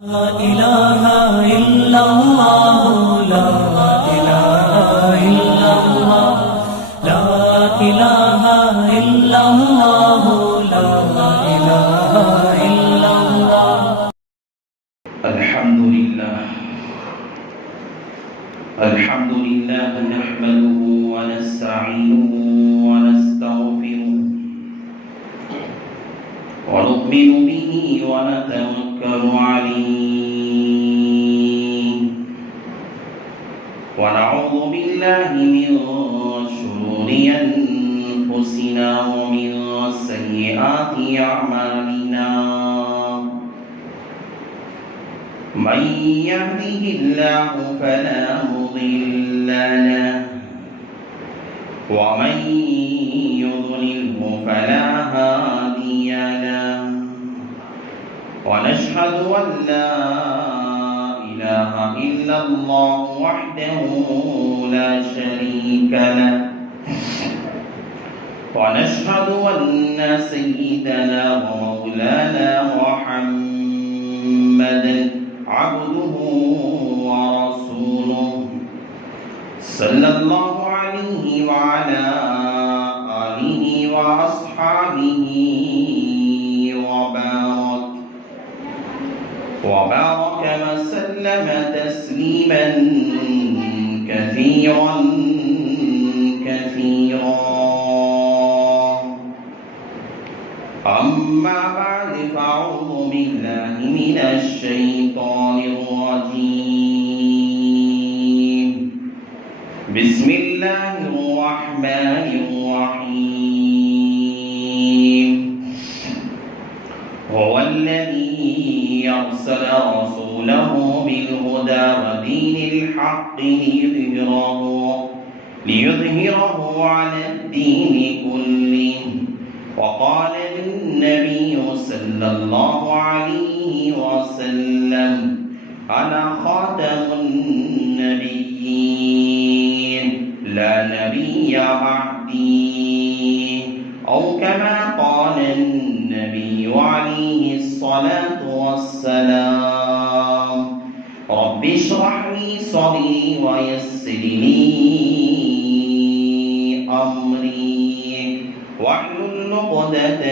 لا إله إلا الله لا إله إلا الله لا إله إلا الله لا إله إلا الله الحمد لله نحمده ونستعينه ونستغفره ونؤمن به ونتوكل عليه ونعوذ بالله من شرور أنفسنا ومن سيئات أعمالنا من يهده الله فلا مضل له ومن يضلله فلا هادي له ونشهد أن لا إله إلا الله وحده لا شريك له ونشهد أن سيدنا ومولانا محمدا عبده ورسوله صلى الله عليه وعلى آله وأصحابه وبارك وسلم تسليما كثيرا أما بعد فأعوذ بالله من الشيطان الرجيم بسم الله الرحمن الرحيم هو الذي أرسل رسوله بالهدى ودين الحق ليظهره على الدين كله وقال النبي صلى الله عليه وسلم أنا خاتم النبيين لا نبي بعدي أو كما قال النبي عليه الصلاة والسلام رب اشرح لي صدري ويسر لي أمري واحلل عقدة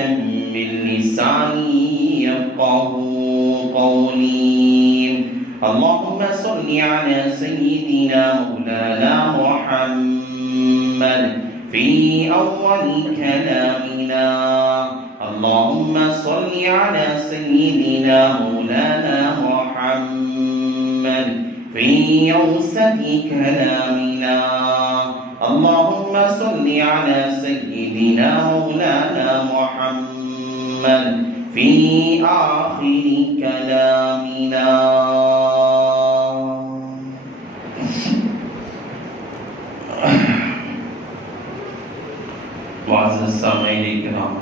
من لساني يفقهوا قولي اللهم صل على سيدنا مولانا محمد في أول كلامنا اللهم صل على سيدنا مولانا محمد في أوسط كلامنا اللهم صل على سيدنا مولانا محمد في آخر كلامنا معزز سامعین کرام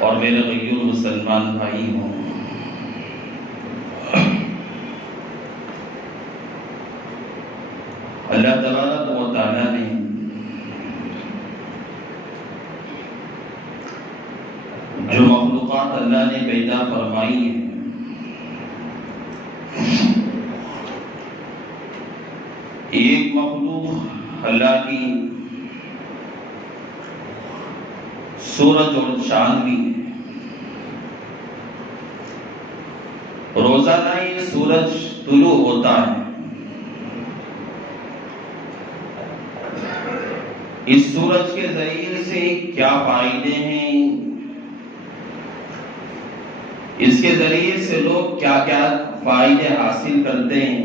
اور میرے غیور مسلمان بھائی ہوں، اللہ تبارک و تعالی نے جو مخلوقات اللہ نے پیدا فرمائی ہیں ایک مخلوق اللہ کی سورج اور چاند بھی ہے۔ روزانہ یہ سورج طلوع ہوتا ہے، اس سورج کے ذریعے سے کیا فائدے ہیں، اس کے ذریعے سے لوگ کیا کیا فائدے حاصل کرتے ہیں،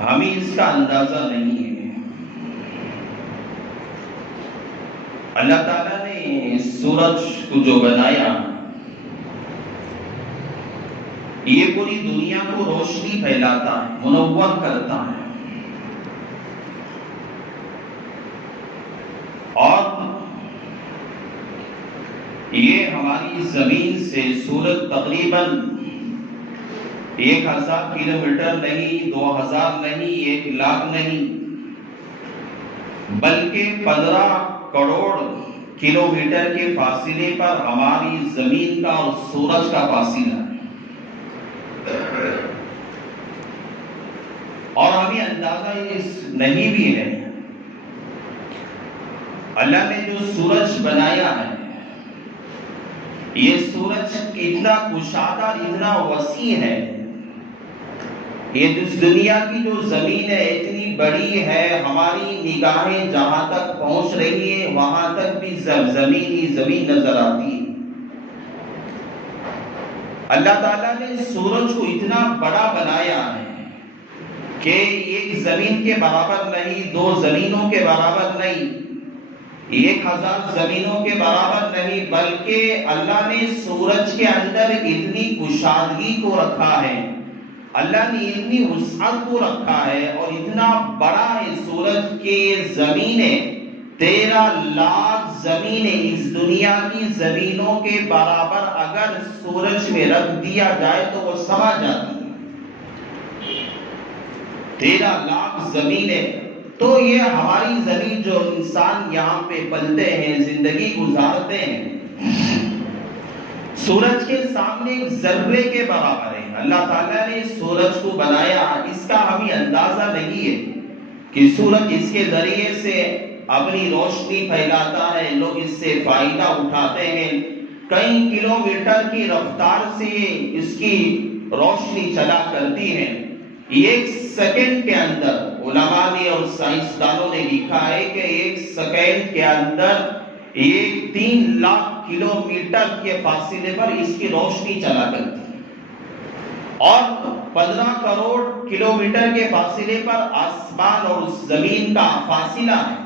ہمیں اس کا اندازہ نہیں ہے۔ اللہ تعالیٰ نے سورج کو جو بنایا یہ پوری دنیا کو روشنی پھیلاتا ہے، منور کرتا ہے، اور یہ ہماری زمین سے سورج تقریباً 1000 کلومیٹر نہیں، 2000 نہیں، 1,00,000 نہیں، بلکہ 15 کروڑ کلومیٹر کے فاصلے پر ہماری زمین کا اور سورج کا فاصلہ ہے، اور ہمیں اندازہ یہ نہیں بھی ہے اللہ نے جو سورج بنایا ہے، یہ سورج اتنا کشادہ اور اتنا وسیع ہے، یہ اس دنیا کی جو زمین ہے اتنی بڑی ہے، ہماری نگاہیں جہاں تک پہنچ رہی ہیں وہاں تک بھی زمین ہی زمین نظر آتی ہے۔ اللہ تعالیٰ نے سورج کو اتنا بڑا بنایا ہے کہ ایک زمین کے برابر نہیں، 2 زمینوں کے برابر نہیں، 1000 زمینوں کے برابر نہیں، بلکہ اللہ نے سورج کے اندر اتنی کشادگی کو رکھا ہے، اللہ نے اتنی وسعت کو رکھا ہے، اور اتنا بڑا ہے سورج کے زمینیں 13 لاکھ زمینیں اس دنیا کی زمینوں کے برابر اگر سورج میں رکھ دیا جائے تو وہ سما جاتی ہے۔ 13 لاکھ زمینیں، تو یہ ہماری زمین جو انسان یہاں پہ پلتے ہیں، زندگی گزارتے ہیں، سورج کے سامنے ایک ذرے کے برابر ہے۔ اللہ تعالیٰ نے سورج کو بنایا، اس کا ہمیں اندازہ نہیں ہے کہ سورج اس کے ذریعے سے اپنی روشنی پھیلاتا ہے، لوگ اس سے فائدہ اٹھاتے ہیں، کئی کلومیٹر کی رفتار سے اس کی روشنی چلا کرتی ہے۔ 1 سیکنڈ کے اندر علماء نے اور سائنسدانوں نے لکھا ہے کہ 1 سیکنڈ کے اندر یہ 3 لاکھ کلومیٹر کے فاصلے پر اس کی روشنی چلا کرتی ہے، اور 15 کروڑ کلومیٹر کے فاصلے پر آسمان اور زمین کا فاصلہ ہے۔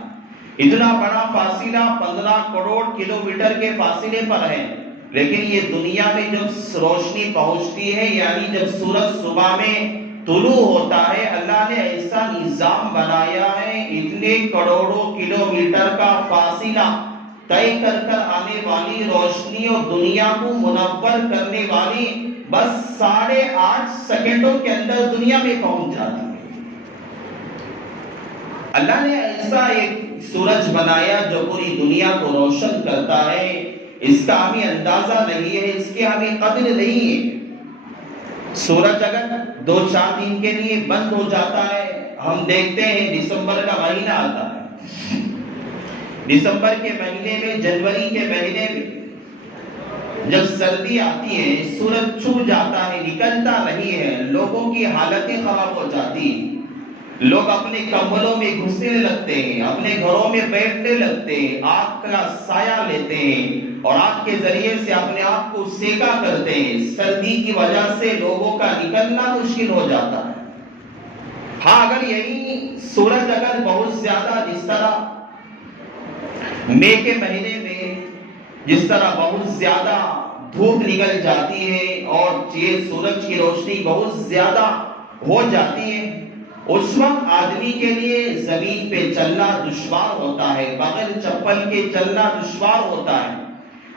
اتنا بڑا فاصلہ 15 کروڑ کلومیٹر کے فاصلے پر ہے، لیکن یہ دنیا میں جب روشنی پہنچتی ہے، یعنی جب سورج صبح میں طلوع ہوتا ہے، اللہ نے ایسا نظام بنایا ہے، اتنے کروڑوں کلومیٹر کا فاصلہ طے کر کر آنے والی روشنی اور دنیا کو منور کرنے والی بس 8.5 سیکنڈوں کے اندر دنیا میں پہنچ جاتی ہے۔ اللہ نے ایسا ایک سورج بنایا جو پوری دنیا کو روشن کرتا ہے، اس کا ہمیں اندازہ نہیں ہے، اس کی ہمیں قدر نہیں ہے۔ سورج اگر 2-4 دن کے لیے بند ہو جاتا ہے، ہم دیکھتے ہیں دسمبر کا مہینہ آتا ہے، دسمبر کے مہینے میں، جنوری کے مہینے میں جب سردی آتی ہے، سورج چھپ جاتا ہے، نکلتا نہیں ہے، لوگوں کی حالتیں خراب ہو جاتی ہیں، لوگ اپنے کمبلوں میں گھسنے لگتے ہیں، اپنے گھروں میں بیٹھنے لگتے ہیں، آگ کا سایہ لیتے ہیں اور آگ کے ذریعے سے اپنے آپ کو سیکا کرتے ہیں۔ سردی کی وجہ سے لوگوں کا نکلنا مشکل ہو جاتا ہے۔ ہاں، اگر یہی سورج اگر بہت زیادہ، جس طرح مئی کے مہینے میں جس طرح بہت زیادہ دھوپ نکل جاتی ہے اور یہ سورج کی روشنی بہت زیادہ ہو جاتی ہے، اس وقت آدمی کے لیے زمین پہ چلنا دشوار ہوتا ہے، بغیر چپل کے چلنا دشوار ہوتا ہے۔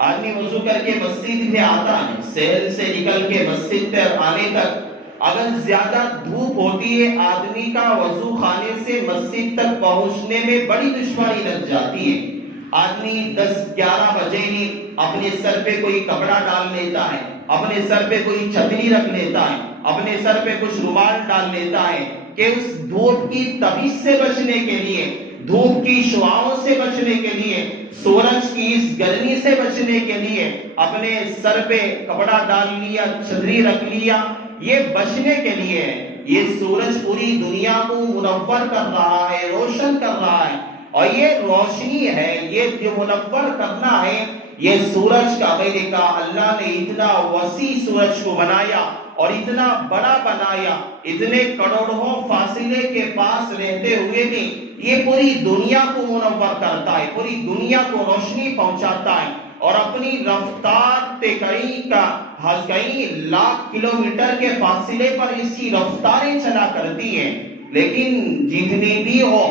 آدمی وضو کر کے مسجد میں آتا ہے، شہر سے نکل کے مسجد پر آنے تک اگر زیادہ دھوپ ہوتی ہے، آدمی کا وضو خانے سے مسجد تک پہنچنے میں بڑی دشواری لگ جاتی ہے۔ آدمی 10-11 بجے ہی اپنے سر پہ کوئی کپڑا ڈال لیتا ہے، اپنے سر پہ کوئی چھتری رکھ لیتا ہے، اپنے سر پہ کچھ رومال ڈال لیتا ہے کہ اس دھوپ کی تپش سے بچنے کے لیے، دھوپ کی شعاعوں سے بچنے کے لیے، سورج کی اس گرمی سے بچنے کے لیے اپنے سر پہ کپڑا ڈال لیا، چھتری رکھ لیا، یہ بچنے کے لیے۔ یہ سورج پوری دنیا کو منور کر رہا ہے، روشن کر رہا ہے، اور یہ روشنی ہے، یہ جو منور کرنا ہے، یہ سورج کا، میں نے کہا اللہ نے اتنا وسیع سورج کو بنایا اور اتنا بڑا بنایا، اتنے کروڑوں فاصلے کے پاس رہتے ہوئے بھی یہ پوری دنیا کو منور کرتا ہے، پوری دنیا کو روشنی پہنچاتا ہے، اور اپنی رفتار کئی لاکھ کلومیٹر کے فاصلے پر اس کی رفتاریں چلا کرتی ہیں، لیکن جتنی بھی ہو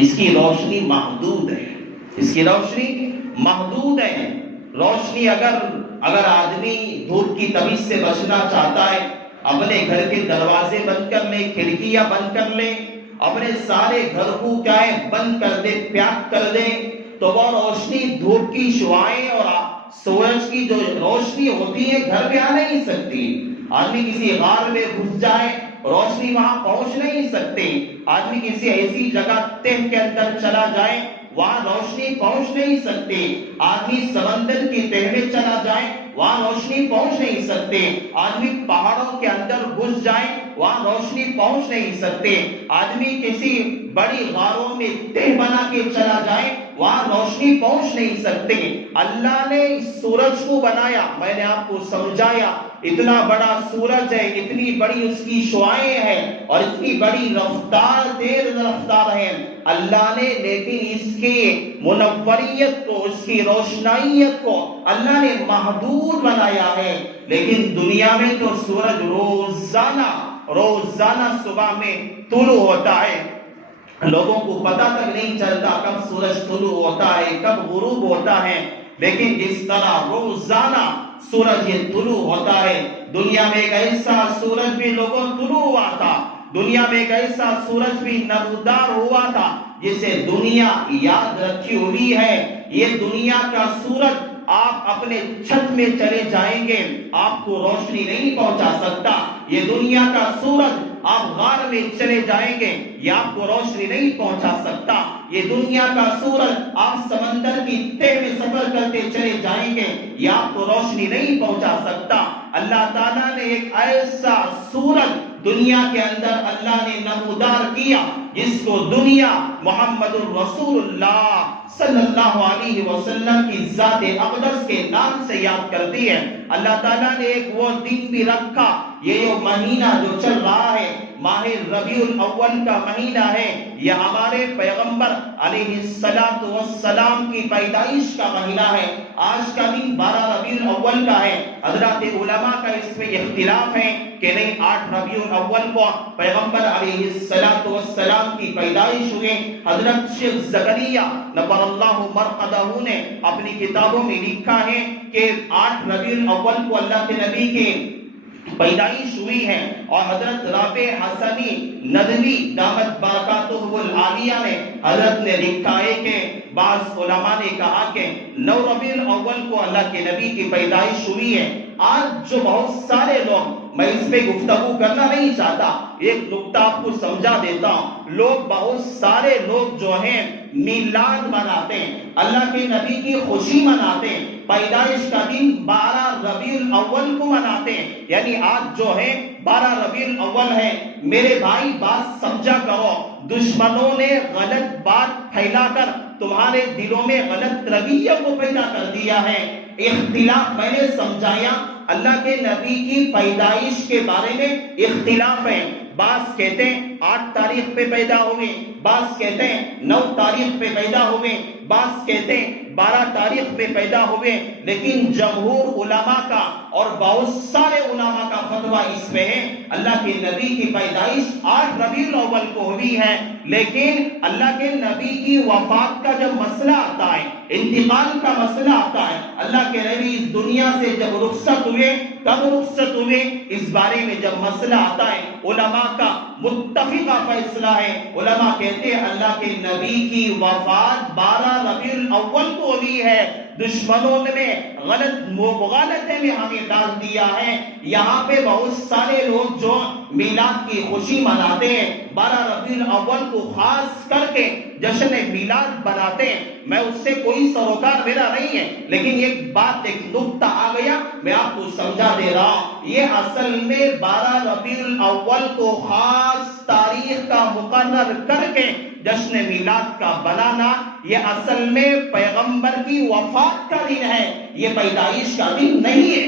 اس کی روشنی محدود ہے، اس کی روشنی محدود ہے۔ روشنی اگر آدمی دھوپ کی تپش سے بچنا چاہتا ہے، اپنے گھر کے دروازے بند کر لے، کھڑکیاں بند کر لے، اپنے سارے گھر کو بند کر دے، پیک کر دے، تو وہ روشنی دھوپ کی شعاعیں اور سورج کی جو روشنی ہوتی ہے گھر پہ آ نہیں سکتی. آدمی کسی غار میں گھس جائے روشنی وہاں پہنچ نہیں سکتی. آدمی کسی ایسی جگہ تہ کے اندر چلا جائے وہاں روشنی پہنچ نہیں سکتی. آدمی سمندر کی تہ میں چلا جائے وہاں روشنی پہنچ نہیں سکتے. آدمی پہاڑوں کے اندر گھس جائے وہاں روشنی پہنچ نہیں سکتے. آدمی کسی بڑی غاروں میں تہ بنا کے چلا جائے وہاں روشنی پہنچ نہیں سکتے. اللہ نے اس سورج کو بنایا, میں نے آپ کو سمجھایا اتنا بڑا سورج ہے, اتنی بڑی اس کی شعاعیں ہیں اور اتنی بڑی رفتار, تیز رفتار ہے اللہ نے, لیکن اس کی منوریت کو, اس کی روشنائیت کو اللہ نے محدود بنایا ہے. لیکن دنیا میں تو سورج روزانہ صبح میں طلوع ہوتا ہے, لوگوں کو پتہ تک نہیں چلتا کب سورج طلوع ہوتا ہے کب غروب ہوتا ہے. لیکن جس طرح روزانہ سورج یہ طلوع ہوتا ہے, دنیا میں ایک ایسا سورج بھی لوگوں طلوع ہوا تھا, دنیا میں ایک ایسا سورج بھی نمودار ہوا تھا جسے دنیا یاد رکھی ہوئی ہے. یہ دنیا کا سورج آپ اپنے چھت میں چلے جائیں گے آپ کو روشنی نہیں پہنچا سکتا. یہ دنیا کا سورج آپ غار میں چلے جائیں گے یہ آپ کو روشنی نہیں پہنچا سکتا. یہ دنیا کا سورج آپ سمندر کی تہ میں سفر کرتے چلے جائیں گے یہ آپ کو روشنی نہیں پہنچا سکتا. اللہ تعالیٰ نے ایک ایسا سورج دنیا کے اندر اللہ نے نمودار کیا جس کو دنیا محمد الرسول اللہ صلی اللہ علیہ وسلم کی ذات اقدس کے نام سے یاد کرتی ہے. اللہ تعالیٰ نے ایک وہ دن بھی رکھا, یہ جو مہینہ جو چل رہا ہے ماہ ربیع الاول کا مہینہ ہے, یہ ہمارے پیغمبر علیہ السلام کی پیدائش کا مہینہ ہے. آج کا دن 12 ربیع الاول کا ہے. حضرات علماء کا اس میں اختلاف ہے کہ نہیں 8 ربیع الاول کو پیغمبر علیہ السلام کی پیدائش ہوئی. حضرت شیخ زکریا نبر اللہ مرقدہ نے اپنی کتابوں میں لکھا ہے کہ 8 ربیع الاول کو اللہ کے نبی کے پیدائش ہوئی ہے. اور حضرت رافع حسنی ندوی دامت برکاتہ العالیہ نے حضرت نے لکھا ہے کہ بعض علماء نے کہا کہ 9 ربیع الاول کو اللہ کے نبی کی پیدائش ہوئی ہے. آج جو بہت سارے لوگ, میں اس پہ گفتگو کرنا نہیں چاہتا, ایک نکتہ آپ کو سمجھا دیتا ہوں. بہت سارے لوگ جو ہیں میلاد مناتے ہیں, اللہ کے نبی کی خوشی مناتے ہیں, پیدائش کا دن 12 ربیع الاول کو مناتے ہیں. یعنی آج جو ہے 12 ربیع الاول ہے. میرے بھائی بات سمجھا کرو, دشمنوں نے غلط بات پھیلا کر تمہارے دلوں میں غلط رویہ کو پیدا کر دیا ہے. اختلاف میں نے سمجھایا, اللہ کے نبی کی پیدائش کے بارے میں اختلاف ہے. بعض کہتے ہیں 8 تاریخ پہ پیدا ہوئے, بعض کہتے ہیں 9 تاریخ پہ پیدا ہوئے, بعض کہتے ہیں 12 تاریخ پہ پیدا ہوئے. لیکن جمہور علماء کا اور بہت سارے علماء کا فتویٰ اس میں ہے اللہ کے نبی کی پیدائش 8 ربیع الاول کو ہوئی ہے. لیکن اللہ کے نبی کی وفات کا جب مسئلہ آتا ہے, انتقال کا مسئلہ آتا ہے, اللہ کے نبی اس دنیا سے جب رخصت ہوئے, کب رخصت ہوئے, اس بارے میں جب مسئلہ آتا ہے علماء کا متفقہ فیصلہ ہے. علماء کہتے ہیں اللہ کے نبی کی وفات 12 ربیع الاول کو ہوئی ہے. دشمنوں نے غلط مغالطے میں ہمیں ڈال دیا ہے. یہاں پہ بہت سارے لوگ جو میلاد کی خوشی مناتے ہیں, 12 ربیع الاول کو خاص کر کے جشن میلاد بناتے ہیں, میں اس سے کوئی سروکار میرا نہیں ہے. لیکن ایک بات, ایک نکتہ آ گیا, میں آپ کو سمجھا دے رہا ہوں. یہ اصل میں 12 ربیع الاول کو خاص تاریخ کا مقرر کر کے جشن میلاد کا بنانا, یہ اصل میں پیغمبر کی وفات کا دن ہے, یہ پیدائش کا دن نہیں ہے.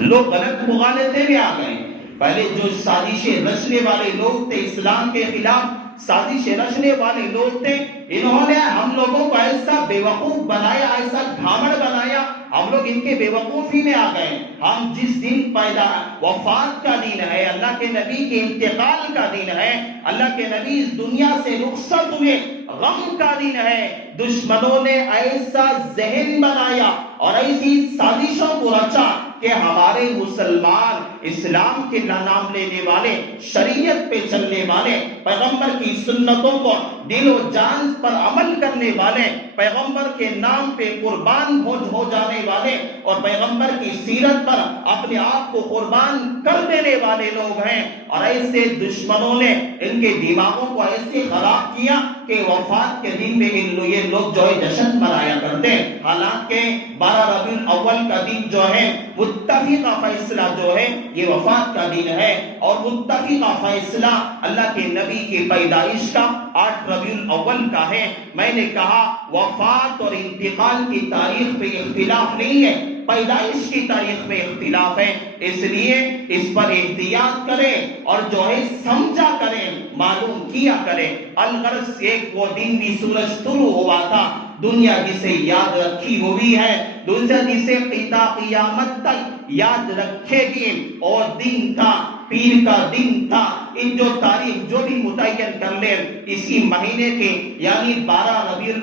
لوگ غلط مغالطے میں آ گئے. پہلے جو سازشیں رچنے والے لوگ تھے, اسلام کے خلاف سازشیں رچنے والے لوگ تھے, انہوں نے ہم لوگوں کو ایسا بیوقوف بنایا, ایسا گھامڑ بنایا, ہم لوگ ان کے بیوقوفی میں آ گئے. ہم جس دن پیدا, وفات کا دن ہے, اللہ کے نبی کے انتقال کا دن ہے, اللہ کے نبی اس دنیا سے رخصت ہوئے, غم کا دن ہے, دشمنوں نے ایسا ذہن بنایا اور ایسی سازشوں کو رچا کہ ہمارے مسلمان اسلام کے نام لینے والے، شریعت پہ چلنے والے، پیغمبر کی سنتوں کو دل و جان پر عمل کرنے والے، پیغمبر کے نام پہ قربان ہو جانے والے اور پیغمبر کی سیرت پر اپنے آپ کو قربان کر دینے والے لوگ ہیں۔ اور ایسے دشمنوں نے ان کے دماغوں کو ایسے خراب کیا کہ وفات کے دن میں یہ لوگ جو ہے جشن منایا کرتے ہیں، حالانکہ 12 ربیع الاول کا دن جو ہے متفقہ فیصلہ جو ہے یہ وفات کا دن ہے، اور متفقہ فیصلہ اللہ کے نبی کی پیدائش کا 8 ربیع الاول کا ہے۔ میں نے کہا وفات اور انتقال کی تاریخ پہ اختلاف نہیں ہے، پیدائش کی تاریخ میں اختلاف ہے، اس لیے اس پر احتیاط کریں اور جو ہے سمجھا کریں، معلوم کیا کریں۔ الغرض ایک وہ دن بھی سورج طلوع ہوا تھا، دنیا جسے یاد رکھی ہوئی ہے، دنیا جسے قیامت تک یاد رکھے گی، اور دن تھا پیر کا دن تھا۔ ان جو تاریخ جو بھی متعین کر لیں، اسی مہینے کے یعنی 12 ربیع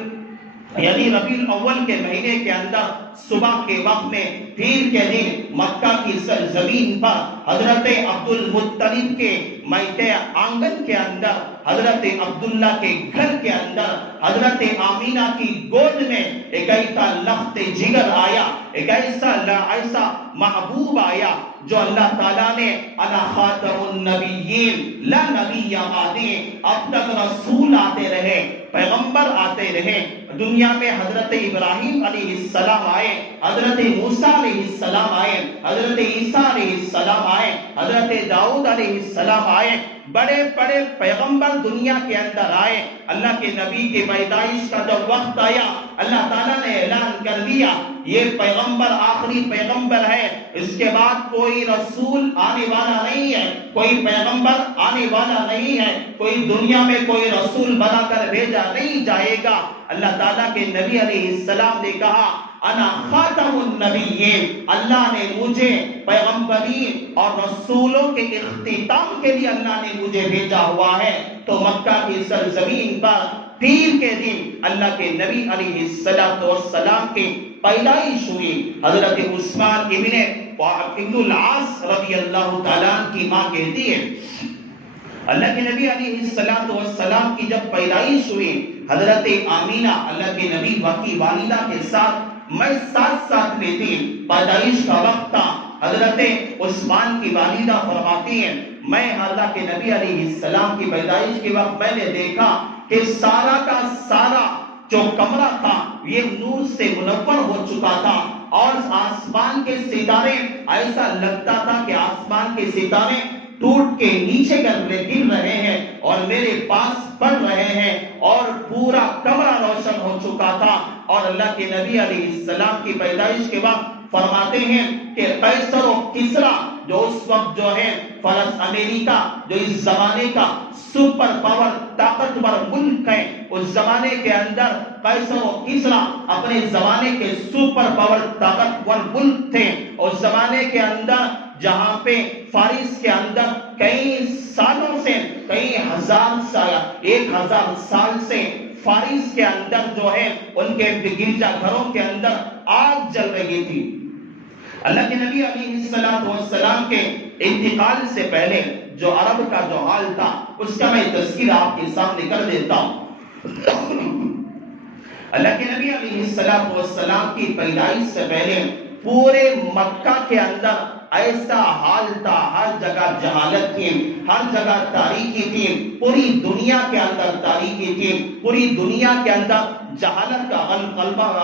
ربیع الاول کے مہینے کے اندر صبح کے وقت میں پیر کے دن مکہ کی سرزمین پر حضرت عبد المطلب کے میتے آنگن کے اندر، حضرت عبداللہ کے گھر کے اندر، حضرت آمینہ کی گود میں ایک ایسا لخت جگر آیا، ایک ایسا محبوب آیا جو اللہ تعالیٰ نے انا خاتم النبیین لا نبی بعدی، اب تک رسول آتے رہے، پیغمبر آتے رہے دنیا میں۔ حضرت ابراہیم علیہ السلام آئے، حضرت موسیٰ علیہ السلام آئے، حضرت عیسیٰ علیہ السلام آئے، حضرت داؤد علیہ السلام آئے، بڑے بڑے پیغمبر دنیا کے اندر آئے۔ اللہ کے نبی کی پیدائش کا جب وقت آیا، اللہ تعالیٰ نے اعلان کر دیا یہ پیغمبر آخری پیغمبر ہے، اس کے بعد کوئی رسول آنے والا نہیں ہے، کوئی پیغمبر آنے والا نہیں ہے، کوئی دنیا میں کوئی رسول بنا کر بھیجا نہیں جائے گا۔ اللہ تعالیٰ کے نبی علیہ السلام نے کہا انا خاتم النبیین، اللہ نے مجھے پیغمبرین اور رسولوں کے اختتام کے لیے اللہ نے مجھے بھیجا ہوا ہے۔ تو مکہ کی سرزمین پر پیر کے دن اللہ کے نبی علیہ السلام کی پیدائش ہوئی۔ حضرت عثمان ابن العاص رضی اللہ تعالیٰ کی ماں کہتی ہے اللہ کے نبی علیہ السلام کی جب پیدائش ہوئی، حضرت آمینہ اللہ کے نبی کی والدہ کے ساتھ میں ساتھ میں تھی، پیدائش کا وقت تھا۔ حضرت عثمان کی والدہ فرماتی ہیں میں اللہ کے نبی علیہ السلام کی پیدائش کے وقت میں نے دیکھا کہ سارا کا سارا جو کمرہ تھا یہ نور سے منور ہو چکا تھا، اور آسمان کے ستارے ایسا لگتا تھا کہ آسمان کے ستارے ٹوٹ کے نیچے گر رہے ہیں اور میرے پاس پڑ رہے ہیں، اور پورا کمرہ روشن ہو چکا تھا۔ اور اللہ کے نبی علیہ السلام کی پیدائش کے وقت فرماتے ہیں کہ قیصر و کسریٰ جو اس وقت جو ہے امریکہ جو اس زمانے کا سپر پاور طاقتور ملک ہے، اس زمانے کے اندر قیصر و کسریٰ اپنے زمانے کے سپر پاور طاقتور ملک تھے۔ اس زمانے کے اندر جہاں پہ فارس کے اندر کئی سالوں سے کئی ہزار سال 1000 سال سے فارس کے اندر جو ہے ان کے گرجا گھروں کے اندر آگ جل رہی تھی۔ اللہ کے نبی علیہ السلام کے انتقال سے پہلے جو عرب کا جو حال تھا اس کا میں تذکرہ آپ کے سامنے کر دیتا ہوں۔ اللہ کے نبی علیہ السلام کی پیدائش سے پہلے پورے مکہ کے اندر ایسا حال تھا، ہر جگہ جہالت تھی، ہر جگہ تاریکی تھی، پوری دنیا کے اندر تاریکی تھی، پوری دنیا کے اندر جہالت کا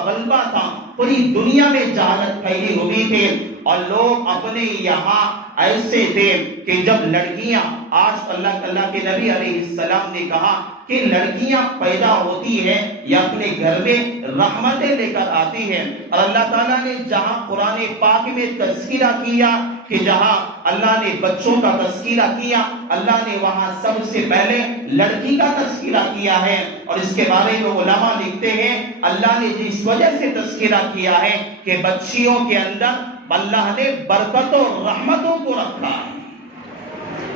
غلبہ تھا، پوری دنیا میں جہالت پھیلی ہوئی تھی، اور لوگ اپنے یہاں ایسے تھے کہ جب لڑکیاں آج اللہ کے نبی علیہ السلام نے کہا کہ لڑکیاں پیدا ہوتی ہیں یا اپنے گھر میں رحمتیں لے کر آتی ہیں، اور اللہ تعالیٰ نے جہاں قرآن پاک میں تذکرہ کیا کہ جہاں اللہ نے بچوں کا تذکرہ کیا، اللہ نے وہاں سب سے پہلے لڑکی کا تذکرہ کیا ہے، اور اس کے بارے میں علماء لکھتے ہیں اللہ نے جس وجہ سے تذکرہ کیا ہے کہ بچیوں کے اندر اللہ نے برکتوں اور رحمتوں کو رکھا ہے۔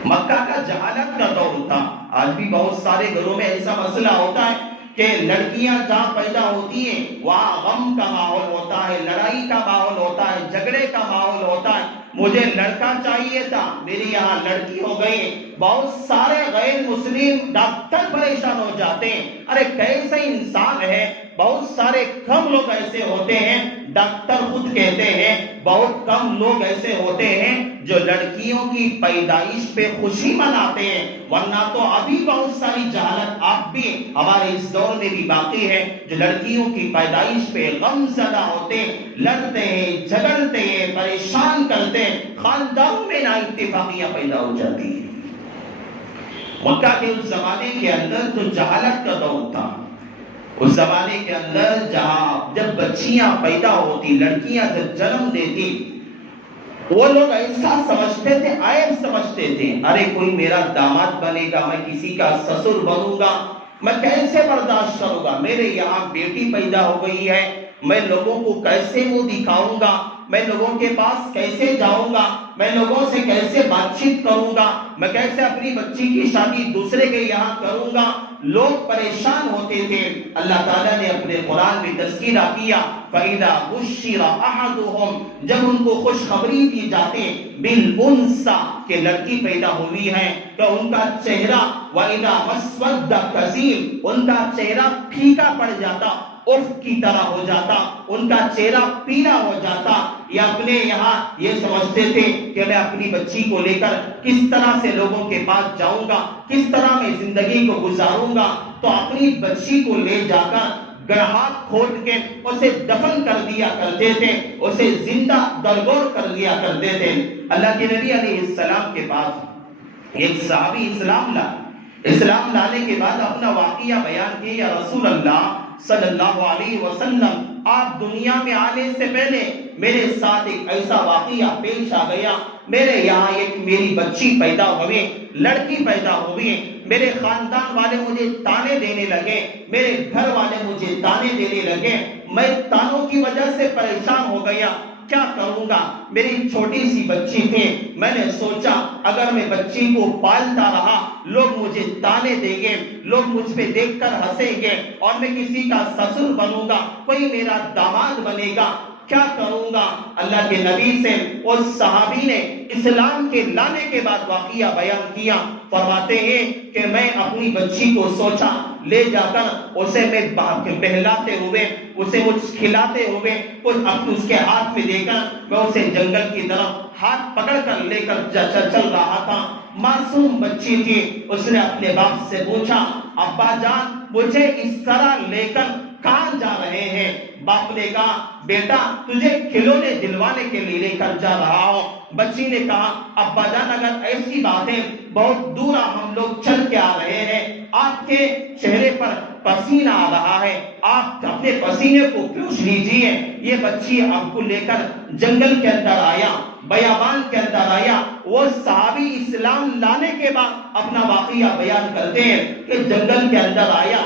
مکہ کا جہالت کا دور تھا، آج بھی بہت سارے گھروں میں ایسا مسئلہ ہوتا ہے کہ لڑکیاں جہاں پیدا ہوتی ہیں وہاں غم کا ماحول ہوتا ہے، لڑائی کا ماحول ہوتا ہے، جھگڑے کا ماحول ہوتا ہے۔ مجھے لڑکا چاہیے تھا، میری یہاں لڑکی ہو گئی۔ بہت سارے غیر مسلم ڈاکٹر پریشان ہو جاتے ہیں، ارے کیسے انسان ہے۔ بہت سارے کم لوگ ایسے ہوتے ہیں، ڈاکٹر خود کہتے ہیں بہت کم لوگ ایسے ہوتے ہیں جو لڑکیوں کی پیدائش پہ خوشی مناتے ہیں، ورنہ تو ابھی بہت ساری جہالت آپ بھی ہمارے اس دور میں بھی باقی ہے، جو لڑکیوں کی پیدائش پہ غم زدہ ہوتے، لڑتے ہیں، جھگڑتے ہیں، پریشان کرتے ہیں، خاندانوں میں نا اتفاقیاں پیدا ہو جاتی ہیں۔ مکہ کے اس زمانے کے اندر تو جہالت کا دور تھا، اس زمانے کے اندر جہاں جب بچیاں پیدا ہوتی، لڑکیاں جب جنم دیتی، وہ لوگ ایسا سمجھتے تھے، عیب سمجھتے تھے، ارے کوئی میرا داماد بنے گا، میں کسی کا سسر بنوں گا، میں کیسے برداشت کروں گا، میرے یہاں بیٹی پیدا ہو گئی ہے، میں لوگوں کو کیسے منہ دکھاؤں گا، میں لوگوں کے پاس کیسے جاؤں گا، میں لوگوں سے کیسے بات چیت کروں گا، میں کیسے اپنی بچی کی شادی دوسرے کے یہاں کروں گا۔ لوگ پریشان ہوتے تھے۔ اللہ تعالیٰ نے اپنے قرآن میں تذکرہ کیا، فَإِذَا بُشِّرَ أَحَدُهُمْ، جب ان کو خوشخبری دی جاتی بِالْأُنثىٰ کہ لڑکی پیدا ہوئی ہے، تو ان کا چہرہ وَإِذَا مَسْوَدَّ كَظِيمٌ، ان کا چہرہ پھیکا پڑ جاتا، اف کی طرح ہو جاتا، ان کا چہرہ پیلا ہو جاتا۔ یہ اپنے یہاں یہ سمجھتے تھے کہ میں اپنی بچی کو لے کر کس طرح سے لوگوں کے پاس جاؤں گا، کس طرح میں زندگی کو گزاروں گا، تو اپنی بچی کو لے جا کر گڑھا کھود کے اسے دفن کر دیا کرتے تھے، اسے زندہ درگور کر دیا کرتے تھے۔ اللہ کے نبی علیہ السلام کے پاس ایک صحابی اسلام لانے کے بعد اپنا واقعہ بیان کیا، یا رسول اللہ صلی اللہ علیہ وسلم، آپ دنیا میں آنے سے پہلے میرے ساتھ ایک ایسا واقعہ پیش آ گیا، میرے یہاں ایک میری بچی پیدا ہوئی، لڑکی پیدا ہوئی، میرے خاندان والے مجھے تانے دینے لگے، میرے گھر والے مجھے تانے دینے لگے، میں تانوں کی وجہ سے پریشان ہو گیا، کیا کروں گا؟ میری چھوٹی سی بچی تھی، میں نے سوچا اگر میں بچی کو پالتا رہا لوگ مجھے تانے دیں گے، لوگ مجھ پہ دیکھ کر ہنسیں گے، اور میں کسی کا سسر بنوں گا، کوئی میرا داماد بنے گا، کیا کروں گا؟ اللہ کے نبی سے اس صحابی نے اسلام کے لانے کے بعد واقعہ بیان کیا، فرماتے ہیں کہ میں اپنی بچی کو سوچا لے جا کر اسے میں بہلاتے ہوئے، اسے کچھ کھلاتے ہوئے، کچھ اس کے ہاتھ میں دے کر میں اسے جنگل کی طرف ہاتھ پکڑ کر لے کر چل رہا تھا۔ معصوم بچی تھی، اس نے اپنے باپ سے پوچھا، ابا جان مجھے اس طرح لے کر کہاں جا رہے ہیں؟ باپ نے کہا بیٹا تجھے کھلونے دلوانے کے لیے لے کر جا رہا ہوں۔ بچی نے کہا ابا جان اگر ایسی بات ہے بہت دور ہم لوگ چل کے آ رہے ہیں، آپ کے چہرے پر پسینہ آ رہا ہے، آپ اپنے پسینے کو پوچھ لیجئے۔ یہ بچی آپ کو لے کر جنگل کے اندر آیا، بیابان کے اندر آیا۔ وہ صحابی اسلام لانے کے بعد اپنا واقعہ بیان کرتے ہیں کہ جنگل کے اندر آیا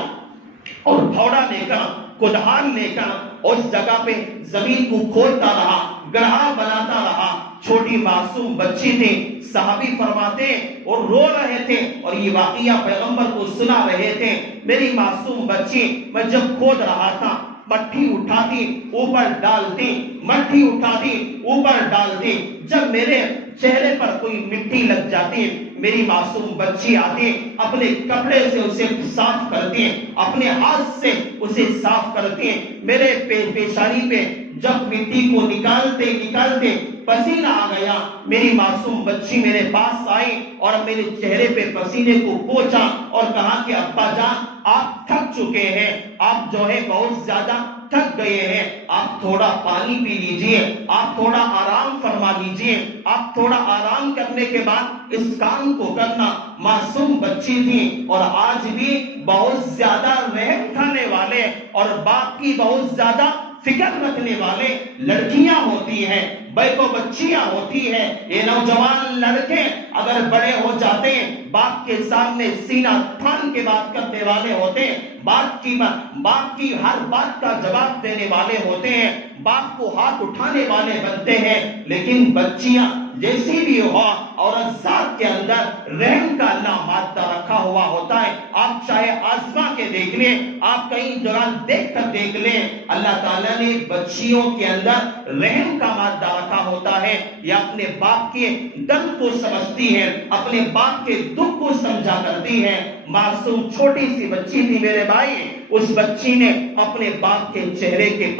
اور پھوڑا لے کر، کدھار لے کر اس جگہ پہ زمین کو کھودتا رہا، گڑھا بناتا رہا۔ چھوٹی معصوم بچی تھی، صحابی فرماتے اور رو رہے تھے اور یہ واقعہ پیغمبر کو سنا رہے تھے، میری معصوم بچی میں جب کھود رہا تھا مٹی اٹھاتی اوپر ڈالتی، مٹی اٹھاتی اوپر ڈالتی، جب میرے چہرے پر کوئی مٹی لگ جاتی میری معصوم بچی آتی اپنے کپڑے سے اسے صاف کرتی، اپنے ہاتھ سے اسے صاف کرتی، میرے پیشانی پہ جب مٹی کو نکالتے پسینہ آ گیا، میری معصوم بچی میرے پاس آئی اور میرے چہرے پہ پسینے کو پوچھا اور کہا کہ ابا جان آپ تھک چکے ہیں، آپ جو ہے بہت زیادہ تھک گئے ہیں، آپ تھوڑا پانی پی لیجئے، آپ تھوڑا آرام فرما لیجئے، آپ تھوڑا آرام کرنے کے بعد اس کام کو کرنا۔ معصوم بچی تھی اور آج بھی بہت زیادہ رحم کھانے والے اور باپ کی بہت زیادہ فکر رکھنے والے لڑکیاں ہوتی ہیں، بیکو بچیاں ہوتی ہیں، یہ نوجوان لڑکے اگر بڑے ہو جاتے ہیں باپ کے سامنے سینہ تھان کے بات کرنے والے ہوتے ہیں، باپ کی ہر بات کا جواب دینے والے ہوتے ہیں، باپ کو ہاتھ اٹھانے والے بنتے ہیں۔ لیکن بچیاں جیسی بھی ہو، عورت ذات کے اندر رحم کا اللہ مادہ رکھا ہوا ہوتا ہے۔ آپ چاہے آزما کے دیکھ لیں، آپ کہیں جگہ دیکھ کر دیکھ لیں، اللہ تعالیٰ نے بچیوں کے اندر رحم کا مادہ رکھا ہوتا ہے۔ یہ اپنے باپ کے درد کو سمجھتی ہے، اپنے باپ کے دکھ کو سمجھا کرتی ہے۔ معصوم چھوٹی سی بچی تھی میرے بھائی، اس بچی نے اپنے باپ کے چہرے کے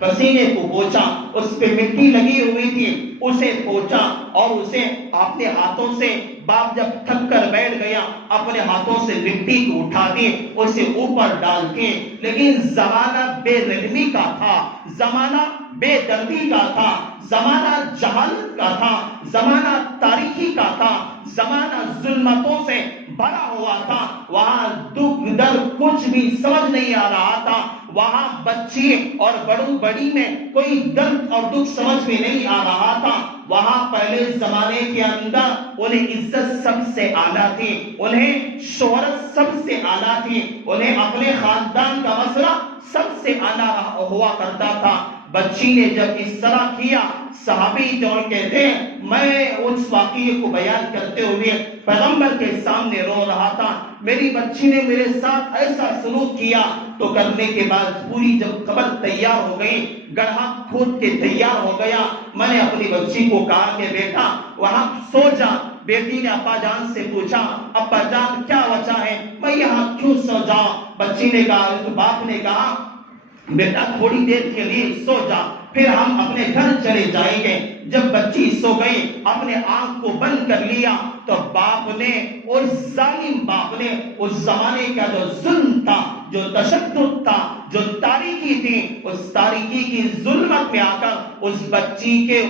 پسینے کو پوچھا، اس پہ مٹی لگی ہوئی تھی، اسے پوچھا اور اسے اپنے ہاتھوں سے، باپ جب تھک کر بیٹھ گیا اپنے ہاتھوں سے مٹی کو اٹھا دی، اسے اوپر ڈال کے۔ لیکن زمانہ بے رحمی کا تھا، زمانہ بے دردی کا تھا، زمانہ جہالت کا تھا، زمانہ تاریکی کا تھا، زمانہ ظلمتوں سے بھرا ہوا تھا۔ وہاں دکھ درد کچھ بھی سمجھ نہیں آ رہا تھا، وہاں بچی اور بڑی میں کوئی درد اور دکھ سمجھ میں نہیں آ رہا تھا۔ وہاں پہلے زمانے کے اندر انہیں عزت سب سے اعلیٰ تھی، انہیں شہرت سب سے اعلیٰ تھی، انہیں اپنے خاندان کا مسئلہ سب سے اعلیٰ ہوا کرتا تھا۔ بچی نے جب اس طرح کیا، صحابی جو کہتے ہیں میں اس واقعے کو بیان کرتے ہوئے پیغمبر کے سامنے رو رہا تھا، میری بچی نے میرے ساتھ ایسا سلوک کیا۔ تو کرنے کے بعد پوری جب قبر تیار ہو گئی، گڑھا کھود کے تیار ہو گیا، میں نے اپنی بچی کو کہا کہ بیٹا وہاں سو جا۔ بیٹی نے ابا جان سے پوچھا ابا جان کیا وجہ ہے میں یہاں کیوں سو جاؤں؟ بچی نے کہا، باپ نے کہا بیٹا تھوڑی دیر کے لیے سو جا، پھر ہم اپنے گھر چلے جائیں گے۔ جب بچی سو گئی، اپنے آنکھ کو بند کر لیا، تو باپ نے، اس ظالم باپ نے، اس زمانے کا جو ظلم تھا، جو تشدد تھا، جو تاریکی تھی، اس تاریکی کی ظلمت میں آ کر اس بچی کے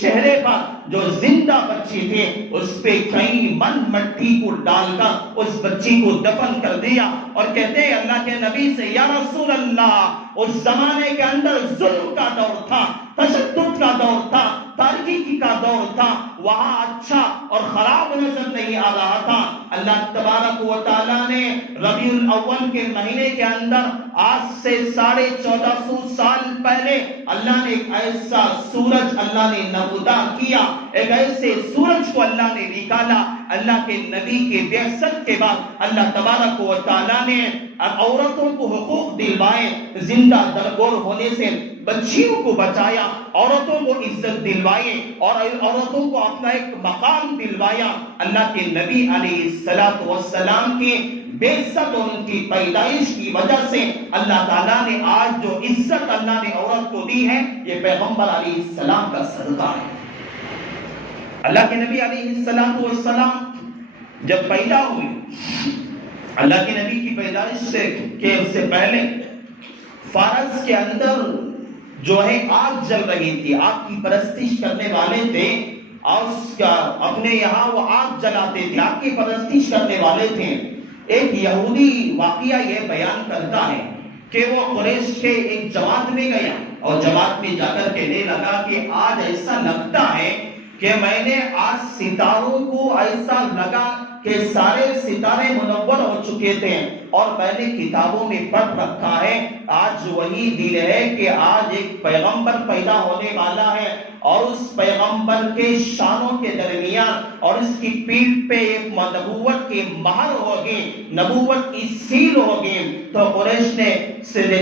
چہرے پر، جو زندہ بچی تھی، اس پہ کئی من مٹی کو ڈال کر اس بچی کو دفن کر دیا۔ اور کہتے ہیں اللہ کے نبی سے، یا رسول اللہ، اس زمانے کے اندر ظلم کا دور تھا، تشدد کا دور تھا، تاریکی کا دور تھا، وہاں اچھا اور خراب نظر نہیں آ رہا تھا۔ اللہ تبارک و تعالیٰ نے ربیع الاول کے مہینے کے اندر آج سے 1450 سال پہلے اللہ نے ایک ایسا سورج اللہ نے نمودار کیا، ایک ایسے سورج کو اللہ نے نکالا۔ اللہ کے نبی کے بعثت کے بعد اللہ تبارک و تعالیٰ نے عورتوں کو حقوق دلوائے، زندہ درگور ہونے سے بچیوں کو بچایا، عورتوں کو عزت دلوائے اور عورتوں کو اپنا ایک مقام دلوایا۔ اللہ کے نبی علیہ السلام کی بعثت اور ان کی پیدائش کی وجہ سے اللہ تعالیٰ نے آج جو عزت اللہ نے عورت کو دی ہے، یہ پیغمبر علیہ السلام کا صدقہ ہے۔ اللہ کے نبی علیہ السلام جب پیدا ہوئے، اللہ کے نبی کی پیدائش سے پہلے فارس کے اندر جو ہے آگ جل رہی تھی، آگ کی پرستش کرنے والے تھے، اور اپنے یہاں وہ آگ جلاتے تھے، آگ کی پرستش کرنے والے تھے۔ ایک یہودی واقعہ یہ بیان کرتا ہے کہ وہ قریش کے ایک جماعت میں گیا اور جماعت میں جا کر کہنے لگا کہ آج ایسا لگتا ہے کہ میں نے آج ستاروں کو ایسا لگا کہ سارے ستارے منور ہو چکے تھے، اور میں نے کتابوں میں پڑھ رکھا ہے آج وہی دن ہے کہ آج ایک پیغمبر پیدا ہونے والا ہے، اور اس پیغمبر کے شانوں کے درمیان اور اس کی پیٹھ پہ ایک نبوت کی مہر ہوگی، نبوت کی سیل ہوگی۔ تو قریش نے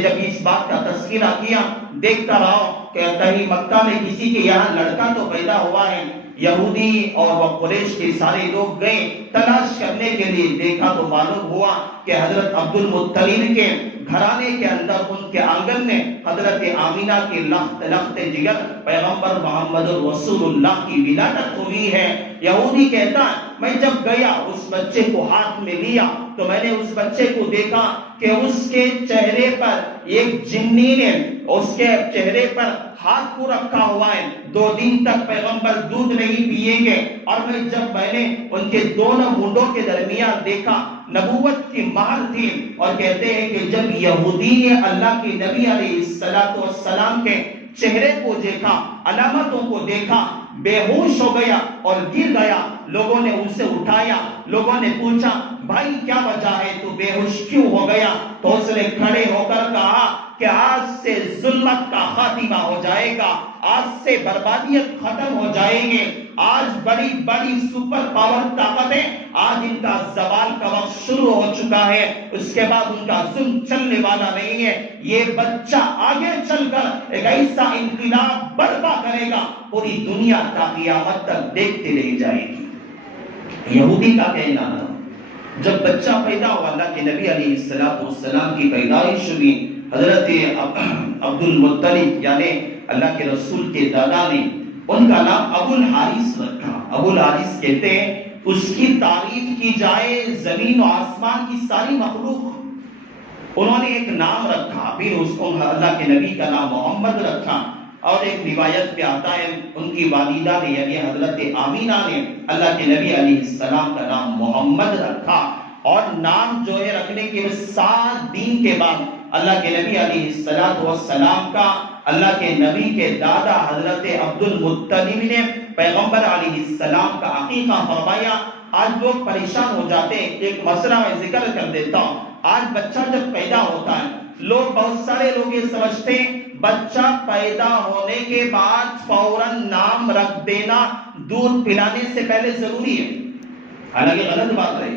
جب اس بات کا تذکرہ کیا، دیکھتا رہو کہ کہیں مکہ میں کسی کے یہاں لڑکا تو پیدا ہوا ہے۔ یہودی اور وہ قریش کے سارے لوگ گئے تلاش کرنے کے لیے، دیکھا تو معلوم ہوا کہ حضرت عبد المطلب کے گھرانے کے اندر، ان کے آنگن میں حضرت آمینہ کے لخت جگر پیغمبر محمد رسول اللہ کی ولادت ہوئی ہے۔ یہودی کہتا ہے میں جب گیا اس بچے کو ہاتھ میں لیا تو میں نے اس بچے کو دیکھا کہ اس کے چہرے پر ایک جنی نے اس کے چہرے پر ہاتھ کو رکھا ہوا ہے، 2 دن تک پیغمبر دودھ نہیں پیئیں گے۔ اور میں نے ان کے دونوں منڈوں کے درمیان دیکھا نبوت کی مہر تھی، اور کہتے ہیں کہ جب یہودی نے اللہ کے نبی علیہ السلام کے چہرے کو دیکھا، علامتوں کو دیکھا، بے ہوش ہو گیا اور گر گیا۔ لوگوں نے اسے اٹھایا، لوگوں نے پوچھا بھائی کیا وجہ ہے، تو بے ہوش کیوں ہو گیا؟ تو اس نے کھڑے ہو کر کہا کہ آج سے ظلمت کا خاتمہ ہو جائے گا، آج سے بربادیت ختم ہو جائے گی، آج بڑی بڑی سپر پاور طاقتیں، آج ان کا زوال کا وقت شروع ہو چکا ہے، اس کے بعد ان کا ظلم چلنے والا نہیں ہے۔ یہ بچہ آگے چل کر ایک ایسا انقلاب برپا کرے گا، پوری دنیا تا قیامت تک دیکھتے رہ جائے گی۔ یہودی کا کہنا تھا۔ جب بچہ پیدا ہوا، اللہ کے نبی علیہ السلام کی پیدائش ہوئی، حضرت عبد المطلب یعنی اللہ کے رسول کے دادا نے ان کا نام ابو الحارث رکھا۔ ابو الحارث کہتے ہیں اس کی تعریف کی جائے زمین و آسمان کی ساری مخلوق، انہوں نے ایک نام رکھا، پھر اس کو اللہ کے نبی کا نام محمد رکھا۔ اور ایک روایت پہ آتا ہے ان کی والدہ نے یعنی حضرت آمینہ نے اللہ کے نبی علیہ السلام کا نام محمد رکھا۔ اور نام جو ہے رکھنے کے 7 دن کے بعد اللہ کے نبی علیہ السلام کا، اللہ کے نبی کے دادا حضرت عبد المطلب نے پیغمبر علیہ السلام کا عقیقہ فرمایا۔ آج لوگ پریشان ہو جاتے ہیں، ایک مسئلہ میں ذکر کر دیتا ہوں۔ آج بچہ جب پیدا ہوتا ہے، لوگ بہت سارے لوگ یہ سمجھتے ہیں بچہ پیدا ہونے کے بعد فوراً نام رکھ دینا دودھ پلانے سے پہلے ضروری ہے، حالانکہ غلط بات ہے۔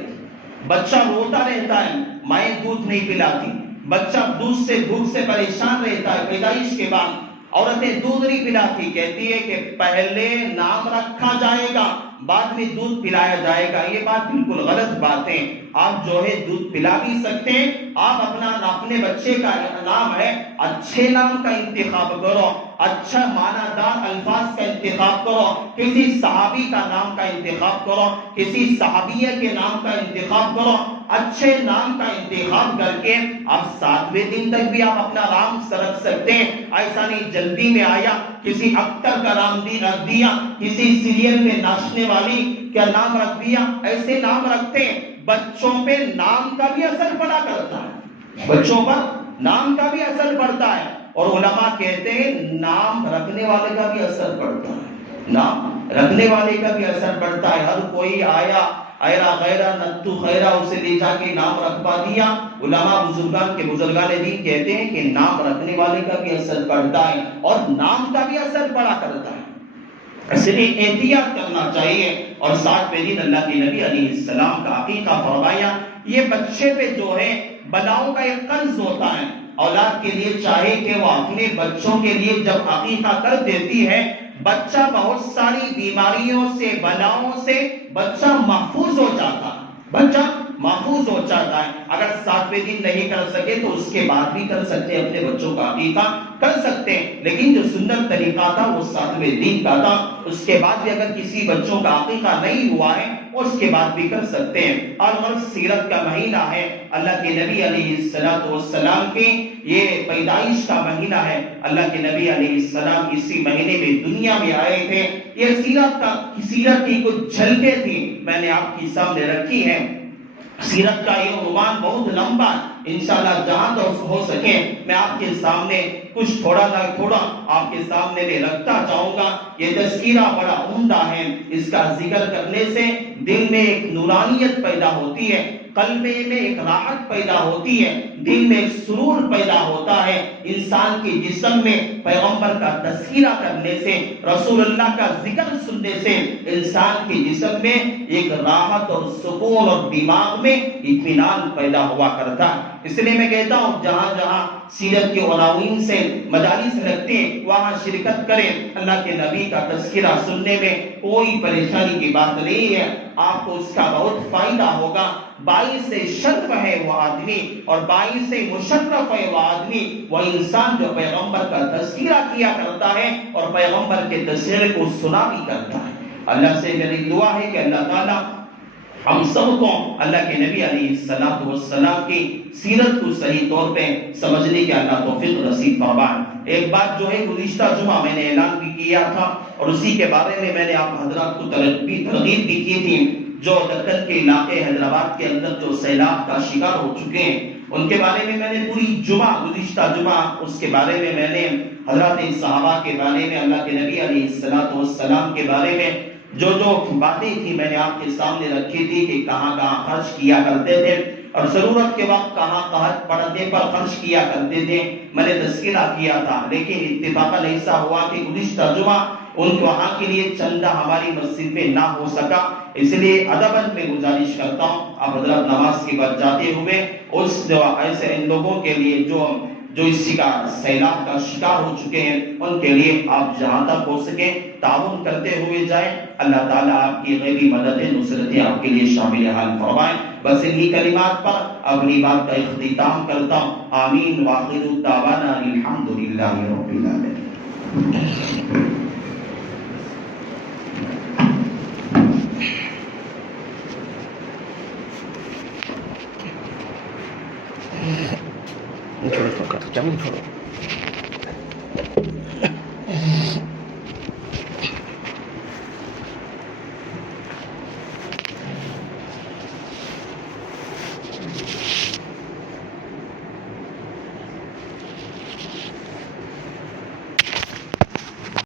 بچہ روتا رہتا ہے، مائیں دودھ نہیں پلاتی، بچہ دودھ سے بھوک سے پریشان رہتا ہے پیدائش کے بعد، عورتیں دودھ نہیں پلاتی، کہتی ہے کہ پہلے نام رکھا جائے گا بعد میں دودھ پلایا جائے گا۔ یہ بات بالکل غلط بات ہے۔ آپ جو ہے دودھ پلا بھی سکتے ہیں، آپ اپنے بچے کا نام ہے اچھے نام کا انتخاب کرو، اچھا معنی دار الفاظ کا انتخاب کرو، کسی صحابی کا نام کا انتخاب کرو، کسی صحابیہ کے نام کا انتخاب کرو، اچھے نام کا انتخاب کر کے آپ 7ویں دن تک بھی آپ اپنا نام رکھ سکتے ہیں۔ ایسا نہیں جلدی میں آیا کسی اکتر کا نام رکھ دیا، کسی سیریل میں ناچنے والی کا نام رکھ دیا، ایسے نام رکھتے ہیں۔ بچوں پہ نام کا بھی اثر پڑا کرتا ہے، بچوں پر نام کا بھی اثر پڑتا ہے، اور علماء کہتے ہیں نام رکھنے والے کا بھی اثر پڑتا ہے، نام رکھنے والے کا بھی اثر پڑتا ہے۔ ہر کوئی آیا ایرا غیرہ نتو خیرہ اسے لے جا کے نام رکھوا دیا۔ علماء بزرگان دین کہتے ہیں کہ نام رکھنے والے کا بھی اثر پڑتا ہے اور نام کا بھی اثر پڑا کرتا ہے، اس لیے احتیاط کرنا چاہیے۔ اور 7ویں دن اللہ کے نبی علیہ السلام کا عقیقہ فرمایا۔ یہ بچے پہ جو ہے بلاؤں کا ایک قرض ہوتا ہے، اولاد کے لیے چاہے کہ وہ اپنے بچوں کے لیے جب عقیقہ کر دیتی ہے، بچہ بہت ساری بیماریوں سے بلاؤں سے بچہ محفوظ ہو جاتا ہے، بچہ محفوظ ہو جاتا ہے۔ اگر 7ویں دن نہیں کر سکے تو اس کے بعد بھی کر سکتے ہیں، اپنے بچوں کا عقیقہ کر سکتے ہیں، لیکن جو سنت طریقہ تھا وہ 7ویں دن کا تھا۔ اس کے بعد بھی اگر کسی بچوں کا عقیقہ نہیں ہوا ہے اس کے بعد بھی کر سکتے ہیں۔ اور سیرت کا مہینہ ہے، اللہ کے نبی علیہ السلام کی یہ پیدائش کا مہینہ ہے۔ اللہ کے نبی علیہ السلام اسی مہینے میں دنیا میں آئے تھے۔ یہ سیرت کی کچھ جھلکیں تھی، میں نے آپ کی سامنے رکھی ہے۔ سیرت کا یہ عنوان بہت لمبا، انشاءاللہ جہاں تک ہو سکے میں آپ کے سامنے کچھ تھوڑا آپ کے سامنے میں رکھتا چاہوں گا۔ یہ تذکرہ بڑا عمدہ ہے، اس کا ذکر کرنے سے دل میں ایک نورانیت پیدا ہوتی ہے، قلب میں ایک راحت پیدا ہوتی ہے، دل میں ایک سرور پیدا ہوتا ہے۔ انسان کے جسم میں پیغمبر کا تذکرہ کرنے سے، رسول اللہ کا ذکر سننے سے انسان کے جسم میں ایک راحت اور سکون اور دماغ میں اطمینان پیدا ہوا کرتا ہے۔ اس لیے میں کہتا ہوں جہاں جہاں سیرت کے عناوین سے مجالس رکھتے ہیں وہاں شرکت کریں۔ اللہ کے نبی کا تذکرہ سننے میں کوئی پریشانی کی بات نہیں ہے، آپ کو اس کا بہت فائدہ ہوگا۔ باعث شرف ہے وہ آدمی اور باعث مشرف ہے وہ آدمی، وہ انسان جو پیغمبر کا تذکرہ کیا کرتا ہے اور پیغمبر کے تذکرے کو سنا بھی کرتا ہے۔ اللہ سے میری دعا ہے کہ اللہ تعالیٰ ہم سب کو اللہ کے نبی علیہ السلام کی سیرت کو صحیح طور پہ سمجھنے کے اللہ توفیق نصیب فرمائے۔ ایک بات جو ہے گزشتہ جمعہ میں نے اعلان بھی کیا تھا اور اسی کے بارے میں نے آپ حضرات کو ترغیب بھی کی تھی جو دکن کے علاقے حیدرآباد کے اندر جو سیلاب کا شکار ہو چکے ہیں ان کے بارے میں نے پوری گزشتہ جمعہ اس کے بارے میں نے حضرات صحابہ کے بارے میں، اللہ کے نبی علیہ السلام کے بارے میں جو باتیں تھی میں نے آپ کے سامنے رکھی تھی کہ کہاں کہاں خرچ کیا کرتے تھے اور ضرورت کے وقت کہاں قحط پڑنے پر خرچ کیا کرتے تھے، میں نے تذکرہ کیا تھا۔ لیکن اتفاقاً ایسا ہوا کہ گزشتہ جمعہ ان وہاں کے لیے چندہ ہماری مسجد میں نہ ہو سکا، اس لیے ادباً میں گزارش کرتا ہوں آپ حضرات نماز کے بعد جاتے ہوئے اس ایسے ان لوگوں کے لیے جو اس سیلاب کا شکار ہو چکے ہیں ان کے لیے آپ جہاں تک ہو سکے تعاون کرتے ہوئے جائیں۔ اللہ تعالیٰ آپ کی غیبی مددیں نصرتیں آپ کے لیے شامل حال فرمائیں۔ بس انہی کلمات پر اپنی بات کا اختتام کرتا ہوں۔ آمین وآخر دعوانا الحمدللہ رب العالمین۔ Jangan